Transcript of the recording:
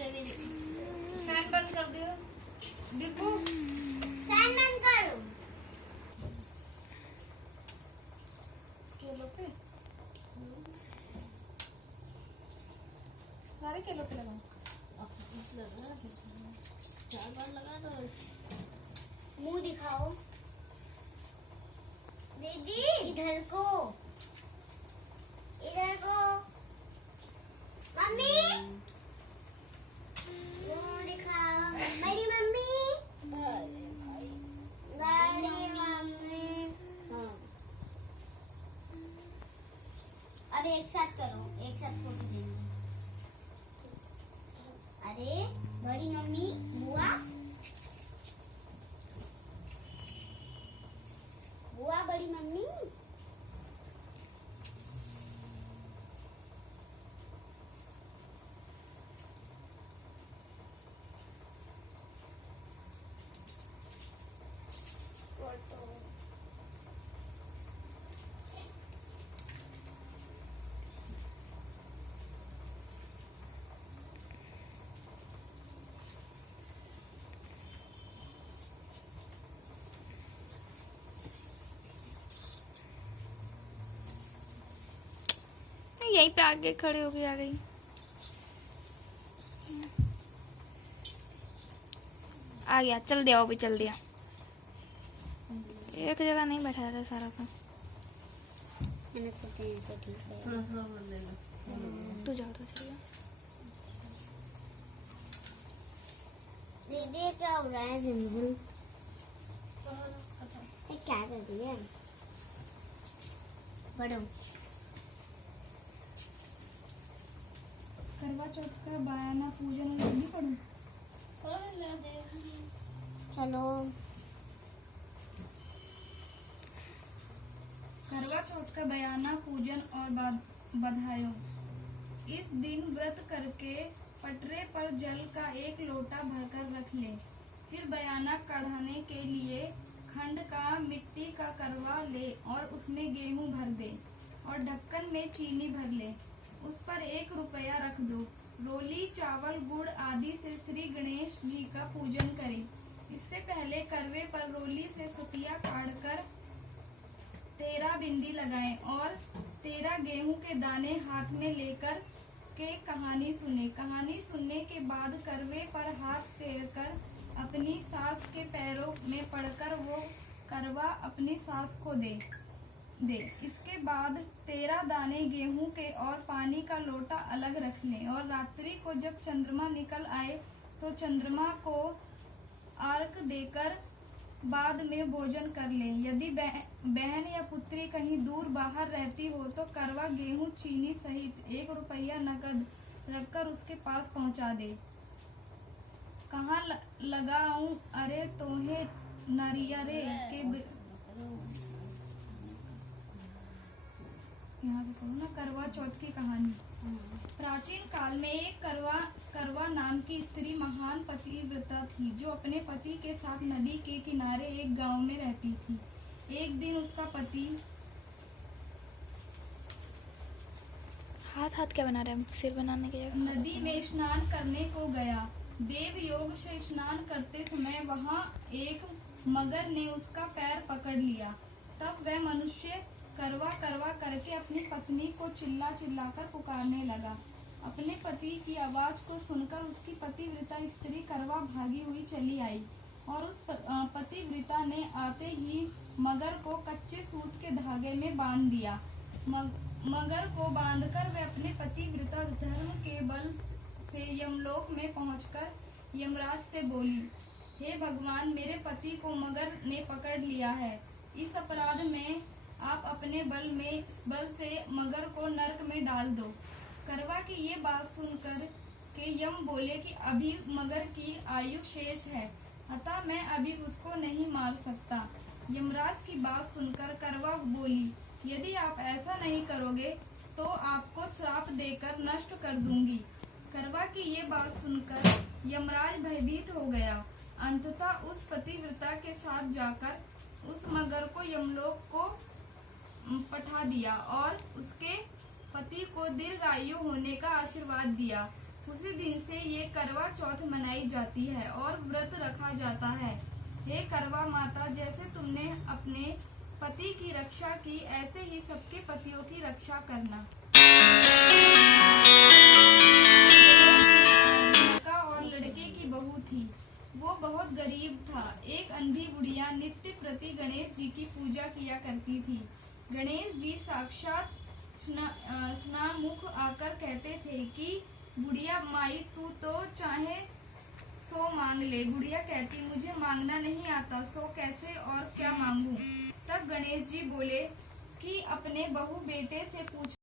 Fan बंद कर दियो दीपू। फैन बंद करो। केलों पे सारे केलों पे लगाओ। चार बार लगा दो। मुंह दिखाओ दीदी। इधर को, इधर को। मम्मी मुंह दिखाओ। बड़ी मम्मी, बड़ी मम्मी। हाँ अब एक साथ करो, एक साथ फोटो लेंगे। अरे बड़ी मम्मी, बुआ, बुआ, बड़ी मम्मी। यहीं पे आगे खड़े हो गई, आ गई। आ गया, चल दिया, वो भी चल दिया। एक जगह नहीं बैठा था सारा का। मैंने सोचा ऐसे ठीक है। थोड़ा थोड़ा और ले लो। तू जाओ तो चल जा। दीदी क्या हो रहा है? झुनझुन ये क्या कर रही है? पढ़ो। करवा चौथ का बयाना पूजन नहीं पढ़ू। चलो। करवा चौथ का बयाना पूजन और बधाइयों। इस दिन व्रत करके पटरे पर जल का एक लोटा भरकर रख ले। फिर बयाना कढ़ाने के लिए खंड का मिट्टी का करवा ले और उसमें गेहूं भर दे और ढक्कन में चीनी भर ले। उस पर 1 रुपया रख दो। रोली, चावल, गुड़ आदि से श्री गणेश जी का पूजन करें। इससे पहले करवे पर रोली से सतिया काटकर 13 बिंदी लगाएं और 13 गेहूं के दाने हाथ में लेकर के कहानी सुने। कहानी सुनने के बाद करवे पर हाथ फेरकर अपनी सास के पैरों में पड़कर वो करवा अपनी सास को दे। इसके बाद 13 दाने गेहूं के और पानी का लोटा अलग रख लें और रात्रि को जब चंद्रमा निकल आए तो चंद्रमा को अर्घ देकर बाद में भोजन कर लें। यदि बहन या पुत्री कहीं दूर बाहर रहती हो तो करवा, गेहूं, चीनी सहित 1 रुपया नकद रखकर उसके पास पहुंचा दे। कहाँ लगाऊं अरे तोहे नरियरे के यहाँ पे कहूँ ना। करवा चौथ की कहानी। प्राचीन काल में एक करवा नाम की स्त्री महान पतिव्रता थी जो अपने पति के साथ नदी के किनारे एक गांव में रहती थी। एक दिन उसका पति हाथ क्या बना रहा है? सिर बनाने की जगह नदी में स्नान करने को गया। देव योग से स्नान करते समय वहां एक मगर ने उसका पैर पकड़ लिया। तब वह मनुष्य करवा करवा करके अपनी पत्नी को चिल्ला चिल्लाकर पुकारने लगा। अपने पति की आवाज को सुनकर उसकी पतिव्रता स्त्री करवा भागी हुई चली आई और उस पतिव्रता ने आते ही मगर को कच्चे सूत के धागे में बांध दिया। मगर को बांधकर वह अपने पतिव्रता धर्म के बल से यमलोक में पहुंचकर यमराज से बोली, हे भगवान, मेरे पति को मगर ने पकड़ लिया है। इस अपराध में आप अपने बल से मगर को नरक में डाल दो। करवा की ये बात सुनकर के यम बोले कि अभी मगर की आयु शेष है, अतः मैं अभी उसको नहीं मार सकता। यमराज की बात सुनकर करवा बोली, यदि आप ऐसा नहीं करोगे तो आपको श्राप देकर नष्ट कर दूंगी। करवा की ये बात सुनकर यमराज भयभीत हो गया। अंततः उस पतिव्रता के साथ जाकर उस मगर को यमलोक को पठा दिया और उसके पति को दीर्घायु होने का आशीर्वाद दिया। उसी दिन से ये करवा चौथ मनाई जाती है और व्रत रखा जाता है। हे करवा माता, जैसे तुमने अपने पति की रक्षा की, ऐसे ही सबके पतियों की रक्षा करना। लड़का और लड़के की बहू थी। वो बहुत गरीब था। एक अंधी बुढ़िया नित्य प्रति गणेश जी की पूजा किया करती थी। गणेश जी साक्षात स्नान मुख आकर कहते थे कि बुढ़िया माई, तू तो चाहे सो मांग ले। बुढ़िया कहती, मुझे मांगना नहीं आता, सो कैसे और क्या मांगू। तब गणेश जी बोले कि अपने बहू बेटे से पूछ